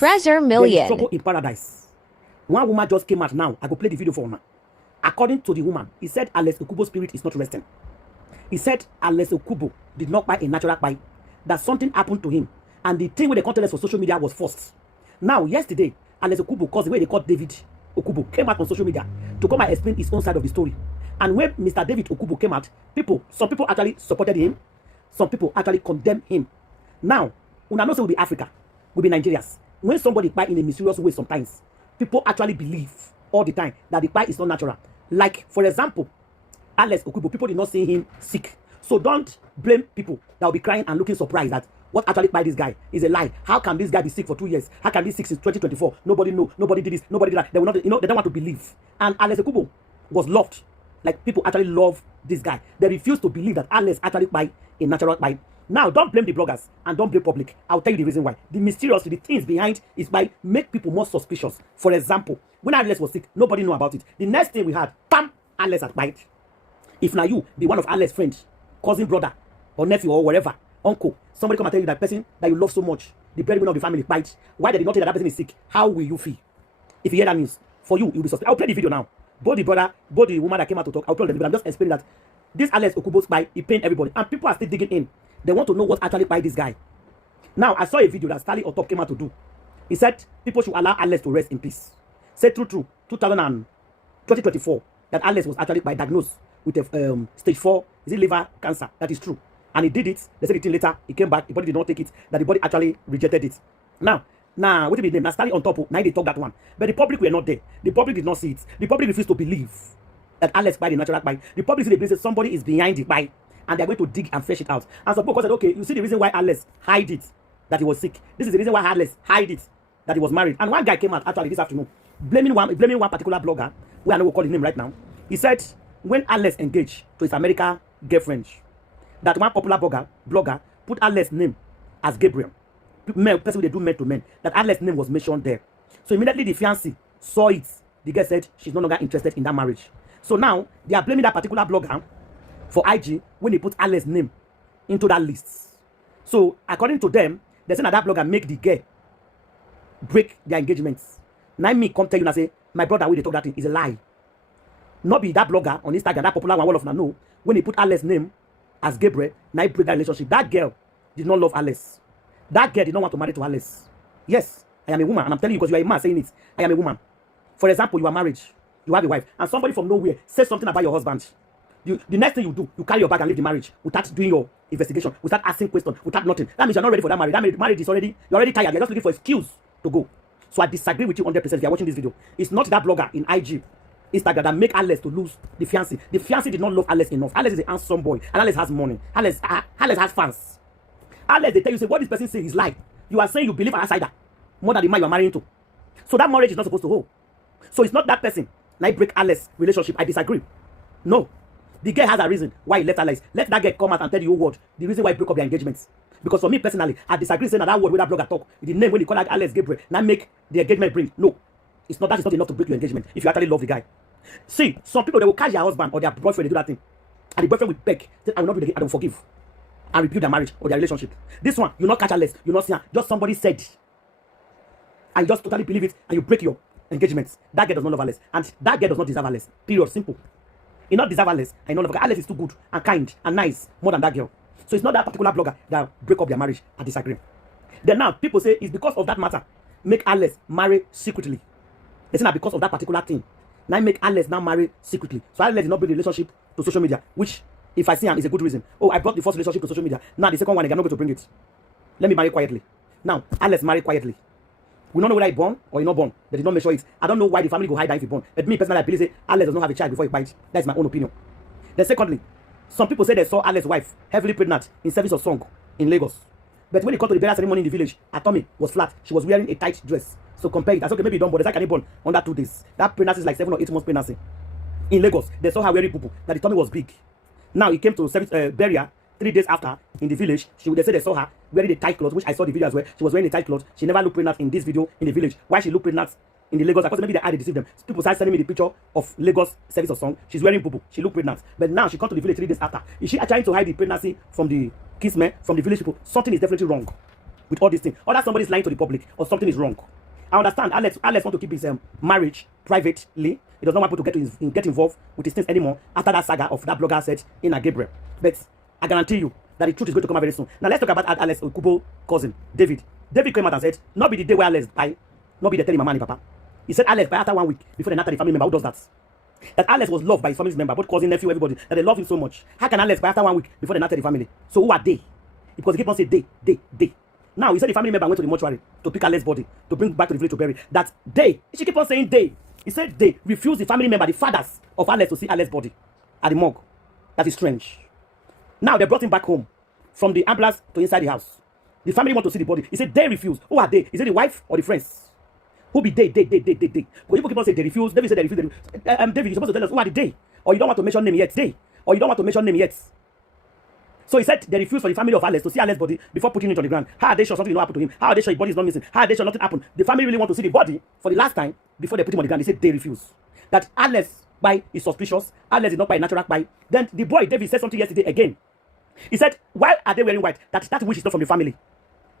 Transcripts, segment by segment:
Treasure There is Million. trouble in paradise. One woman just came out now. I go play the video for her. According to the woman, he said Alex Okubo's spirit is not resting. He said Alex Okubo did not buy a natural buy. That something happened to him. And the thing with the content for social media was forced. Now, yesterday, Alex Okubo, because the way they called David Okubo, came out on social media to come and explain his own side of the story. And when Mr. David Okubo came out, some people actually supported him. Some people actually condemned him. Now, una know say we be Africa, we be Nigerians. When somebody buy in a mysterious way sometimes, people actually believe all the time that the buy is not natural. Like, for example, Alex Okubo, people did not see him sick. So don't blame people that will be crying and looking surprised that what actually by this guy is a lie. How can this guy be sick for 2 years? How can he be sick since 2024? Nobody know. Nobody did this. Nobody did that. They will not, they don't want to believe. And Alex Okubo was loved. Like, people actually love this guy. They refuse to believe that Alex actually buy a natural buy. Now, don't blame the bloggers and don't blame public. I'll tell you the reason why. The mysterious, the things behind is by make people more suspicious. For example, when Alex was sick, nobody knew about it. The next thing we had, bam, Alex had bite. If now you be one of Alex's friends, cousin, brother, or nephew, or whatever, uncle, somebody come and tell you that person that you love so much, the breadwinner of the family, bites. Why they did not tell you that person is sick? How will you feel? If you hear that news, for you, you'll be suspicious. I'll play the video now. Both the brother, both the woman that came out to talk, I'll tell them, but I'm just explaining that this Alex Okubo's buy, he pained everybody. And people are still digging in. They want to know what actually by this guy. Now, I saw a video that Stanley Otop came out to do. He said people should allow Alex to rest in peace. Said true, 2024, that Alex was actually diagnosed with a stage 4, is it liver cancer? That is true. And he did it. They said it later. He came back. The body did not take it. That the body actually rejected it. Now, what did he name? Now, Stanley on top. Now they talk that one. But the public were not there. The public did not see it. The public refused to believe that Alex buy the natural buy. The public see the believe that somebody is behind the buy. And they're going to dig and flesh it out. And some people said, okay, you see the reason why Alex hide it, that he was sick. This is the reason why Alex hide it, that he was married. And one guy came out actually this afternoon, blaming one particular blogger, who I know will call his name right now. He said, when Alex engaged to his American girlfriend, that one popular blogger put Alex's name as Gabriel. Person they do men to men. That Alex's name was mentioned there. So immediately the fiancé saw it. The girl said she's no longer interested in that marriage. So now they are blaming that particular blogger for IG when they put Alex's name into that list. So according to them, they say that blogger make the girl break their engagements. Now me come tell you and say, my brother, when they talk that thing is a lie. Not be that blogger on Instagram, that popular one, all of them know. When they put Alex's name as Gabriel, now he break that relationship. That girl did not love Alex. That girl did not want to marry to Alex. Yes, I am a woman, and I'm telling you because you are a man saying it. I am a woman. For example, you are married, you have a wife, and somebody from nowhere says something about your husband. The next thing you do, you carry your bag and leave the marriage without doing your investigation, without asking questions, without nothing. That means you're not ready for that marriage. That marriage is already, you're already tired. You're just looking for excuse to go. So I disagree with you 100% if you're watching this video. It's not that blogger in IG, Instagram that make Alex to lose the fiancé. The fiancé did not love Alex enough. Alex is a handsome boy, and Alex has money. Alex has fans. Alex, they tell you, say, what this person say is lie. You are saying you believe an outsider more than the man you are marrying to. So that marriage is not supposed to hold. So it's not that person. Now break Alex's relationship. I disagree. No. The girl has a reason why he left Alex. Let that girl come out and tell you what the reason why he broke up their engagements. Because for me personally, I disagree saying that word with that blogger talk. The name when they call like Alex Gabriel, now make the engagement bring. No. It's not, that is not enough to break your engagement if you actually love the guy. See, some people, they will catch their husband or their boyfriend, they do that thing. And the boyfriend will beg, say, I will not do it again, I will forgive. And rebuild their marriage or their relationship. This one, you not catch Alex, you not see her. Just somebody said. And you just totally believe it and you break your engagements. That girl does not love Alex. And that girl does not deserve Alex. Period. Simple. He not deserve Alex. I know love her. Alex is too good and kind and nice more than that girl. So it's not that particular blogger that break up their marriage. I disagree. Then now, people say it's because of that matter. Make Alex marry secretly. They say that because of that particular thing. Now make Alex now marry secretly. So Alex did not bring the relationship to social media. Which, if I see him, is a good reason. Oh, I brought the first relationship to social media. Now the second one, I'm not going to bring it. Let me marry quietly. Now, Alex marry quietly. We don't know whether he born or he not born. They did not measure it. I don't know why the family go hide that if he born. But me personally, I believe say Alex does not have a child before he bites. That's my own opinion. Then secondly, some people say they saw Alex's wife heavily pregnant in service of song in Lagos. But when it come to the burial ceremony in the village, her tummy was flat. She was wearing a tight dress. So compare it. I said, okay, maybe you don't, but there's like born under 2 days. That pregnancy is like 7 or 8 months pregnancy. In Lagos, they saw her wearing poo-poo, that the tummy was big. Now, it came to service burial 3 days after in the village. They said they saw her wearing a tight cloth, which I saw the video as well. She was wearing a tight cloth. She never looked pregnant in this video in the village. Why she looked pregnant in the Lagos? Because maybe they had to deceive them. People started sending me the picture of Lagos service of song. She's wearing poo-poo. She looked pregnant. But now she come to the village 3 days after. Is she trying to hide the pregnancy from the kinsmen, from the village people? Something is definitely wrong. with all these things. Or that somebody is lying to the public or something is wrong. I understand Alex want to keep his marriage privately. He does not want people to get involved with his things anymore after that saga of that blogger said Ina Gabriel. But I guarantee you that the truth is going to come out very soon. Now let's talk about Alex Okubo cousin, David. David came out and said, not be the day where Alex buy, not be the telling mama and papa. He said Alex buy after 1 week before they natter the family member. Who does that? That Alex was loved by his family member, both cousin, nephew, everybody, that they love him so much. How can Alex buy after 1 week before they natter the family? So who are they? Because he keep on saying they. Now, he said the family member went to the mortuary to pick Alex's body, to bring back to the village to bury. That they, she keep on saying they. He said they refused the family member, the fathers of Alex, to see Alex's body at the morgue. That is strange. Now, they brought him back home from the ambulance to inside the house. The family want to see the body. He said they refused. Who are they? Is it the wife or the friends? Who be they? Because people keep on saying they refuse. David said they refuse. David, you're supposed to tell us who are the they? Or you don't want to mention name yet? They? Or you don't want to mention name yet? So he said they refused for the family of Alex to see Alex's body before putting it on the ground. How are they sure something will not happen to him? How are they sure his body is not missing? How are they sure nothing happened? The family really want to see the body for the last time before they put him on the ground. They said they refuse. That Alex by is suspicious. Alex is not by natural by. Then the boy David said something yesterday again. He said, why are they wearing white? That wish is not from the family.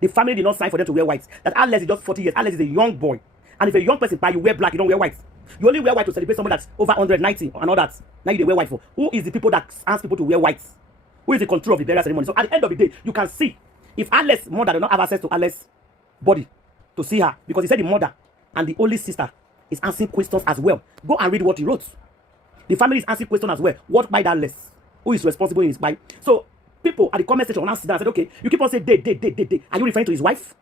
The family did not sign for them to wear white. That Alex is just 40 years. Alex is a young boy. And if a young person buy, you wear black, you don't wear white. You only wear white to celebrate somebody that's over 190 and all that. Now you wear white for. Who is the people that ask people to wear white? Who is the control of the burial ceremony? So at the end of the day, you can see if Alex's mother does not have access to Alex's body to see her, because he said the mother and the only sister is answering questions as well. Go and read what he wrote. The family is answering questions as well. What by that less? Who is responsible in his by? So people at the comment section will now sit down and said, okay, you keep on saying they. Are you referring to his wife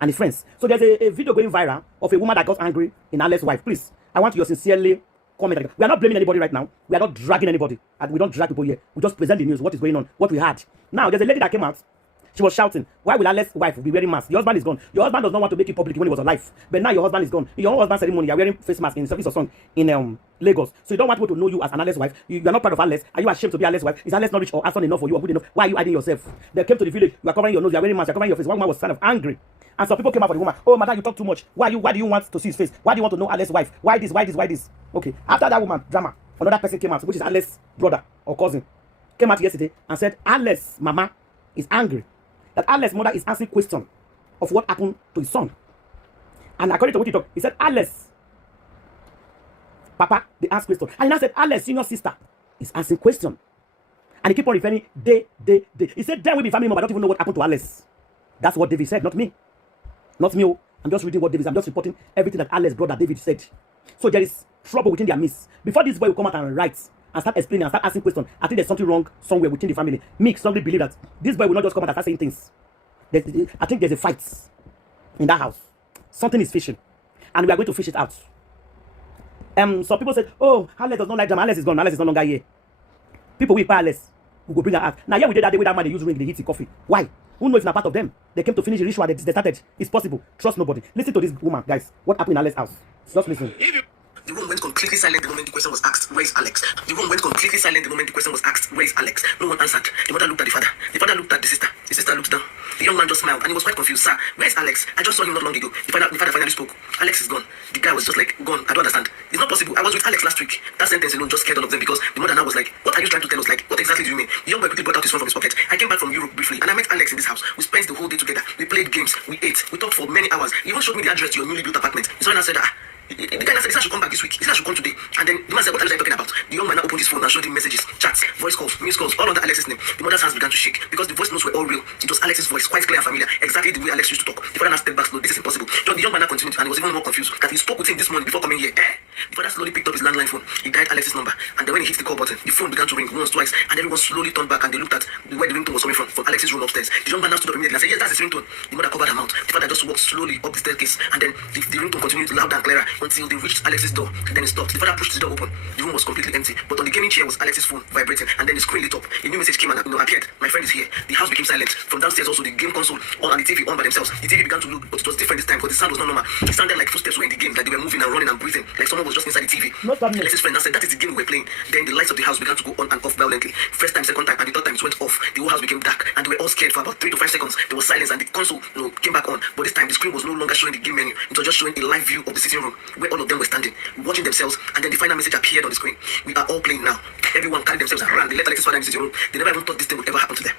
and his friends? So there's a video going viral of a woman that got angry in Alex's wife. Please, I want you to sincerely comment. We are not blaming anybody right now. We are not dragging anybody. And we don't drag people here. We just present the news, what is going on, what we had. Now, there's a lady that came out. She was shouting, why will Alex's wife be wearing mask? Your husband is gone. Your husband does not want to make it public when he was alive. But now your husband is gone. In your husband's ceremony, you are wearing face mask in service of song in Lagos. So you don't want people to know you as an Alex's wife. You are not proud of Alex. Are you ashamed to be Alex's wife? Is Alex not rich or handsome enough for you or good enough? Why are you hiding yourself? They came to the village. You are covering your nose. You are wearing mask. You are covering your face. One woman was kind of angry. And some people came out for the woman. Oh, madam, you talk too much. Why do you want to see his face? Why do you want to know Alex's wife? Why this? Okay. After that woman drama, another person came out, which is Alex's brother or cousin, came out yesterday and said Alex's mama is angry. That Alex's mother is answering question of what happened to his son. And according to what he talked, he said Alex, Papa, they asked question. And he now said Alex, senior sister, is answering question. And he keep on referring, they. He said, there will be family member. I don't even know what happened to Alex. That's what David said, not me. Not me. Oh. I'm just reading what David said. I'm just reporting everything that Alex's brother David said. So there is trouble within their midst. Before this boy will come out and write and start explaining and start asking questions, I think there's something wrong somewhere within the family. Me strongly believe that this boy will not just come out and start saying things. I think there's a fight in that house. Something is fishing. And we are going to fish it out. Some people said, oh, Alex does not like them. Alex is gone. Alex is no longer here. People will buy Alex. We go bring her out. Now, yeah, we did that day with that man they use ring, they hit the coffee. Why? Who knows if not part of them? They came to finish the ritual, they started. It's possible. Trust nobody. Listen to this woman, guys. What happened in Alex's house? Just listen. The room went completely silent the moment the question was asked, where is Alex? The room went completely silent the moment the question was asked, where is Alex? No one answered. The mother looked at the father. The father looked at the sister. The sister looked down. The young man just smiled and he was quite confused. Sir, where is Alex? I just saw him not long ago. The father finally spoke. Alex is gone. The guy was just like, gone. I don't understand. It's not possible. I was with Alex last week. That sentence alone just scared all of them because the mother now was like, what are you trying to tell us? Like, what exactly do you mean? The young boy quickly brought out his phone from his pocket. I came back from Europe briefly and I met Alex in this house. We spent the whole day together. We played games. We ate. We talked for many hours. He even showed me the address to your newly built apartment. So I said, the guy said, I should come back this week. He said, I should come today. And then the man said, what are you talking about? The young man now opened his phone and showed him messages, chats, voice calls, missed calls, all under Alex's name. The mother's hands began to shake because the voice notes were all real. It was Alex's voice, quite clear and familiar, exactly the way Alex used to talk. The father now stepped back slowly. This is impossible. The young man now continued and he was even more confused that he spoke with him this morning before coming here. The father slowly picked up his landline phone. He dialed Alex's number. And then when he hit the call button, the phone began to ring once, twice. And everyone slowly turned back and they looked at where the ringtone was coming from Alex's room upstairs. The young man now stood up immediately and said, yes, that's his ringtone. The mother covered her mouth. The father just walked slowly up the staircase. And then the ringtone continued louder and clearer until they reached Alex's door. And then it stopped. The father pushed the door open. The room was completely empty. But on the gaming chair was Alex's phone vibrating. And then the screen lit up. A new message came and appeared. My friend is here. The house became silent. From downstairs also the game console on and the TV on by themselves. The TV began to look, but it was different this time because the sound was not normal. It sounded like footsteps were in the game, like they were moving and running and breathing, like someone was just inside the TV. Alex's friend now said that is the game we were playing. Then the lights of the house began to go on and off violently. First time, second time, and the third time it went off. The whole house became dark and they were all scared for about 3 to 5 seconds. There was silence and the console came back on. But this time the screen was no longer showing the game menu. It was just showing a live view of the sitting room where all of them were standing, watching themselves, and then the final message appeared on the screen. We are all playing now. Everyone carried themselves around. They let Alex's father in the sitting room. They never even thought this thing would ever happen to them.